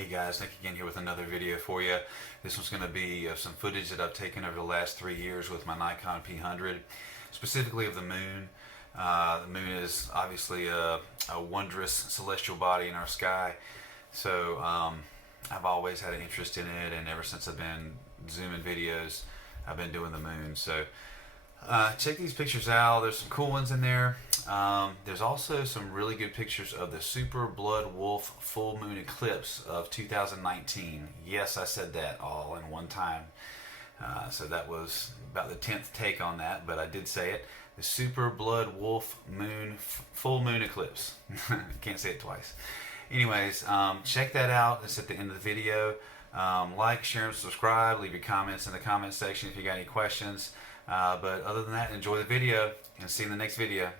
Hey guys, Nick again here with another video for you. This one's going to be some footage that I've taken over the last 3 years with my Nikon P900, specifically of the moon. The moon is obviously a wondrous celestial body in our sky, so I've always had an interest in it, and ever since I've been zooming videos, I've been doing the moon. So check these pictures out. There's some cool ones in there. There's also some really good pictures of the Super Blood Wolf full moon eclipse of 2019. Yes, I said that all in one time. So that was about the 10th take on that, but I did say it. The Super Blood Wolf full moon eclipse. Can't say it twice. Anyways, check that out. It's at the end of the video. Like, share, and subscribe. Leave your comments in the comment section if you got any questions. But other than that, enjoy the video and see you in the next video.